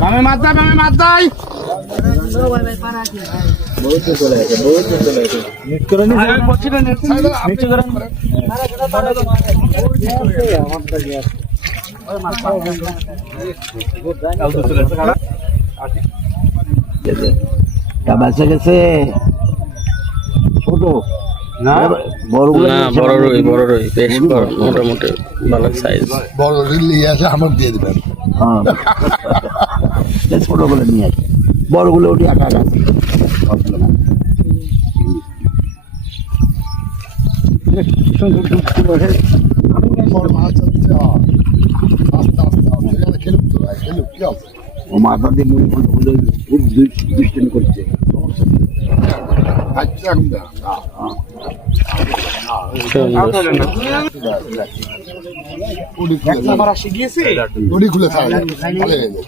বামে মাছ দাই বাচ্চা গেছে ছোট না বড় বড় রুই বেশ বড়, মোটামুটি ভালো সাইজ। বড় রিলি আছে আমার দিয়ে দেবেন। হ্যাঁ ছোটগুলো নিয়ে আসি, বড়গুলো ওটি একা একা বড় মাছ আছে, আস্তে আস্তে হবে। এখানে খেলুক তো ভাই, খেলুক, কি হবে? ও মাথা দিয়ে মুড়ি খুব দুষ্টামি করছে। আচ্ছা, এখন না, উড়ি খুলে দাও। আমার আসি গিয়েছে উড়ি খুলে খাওয়া যাবে, ভালো হয়ে যাবে।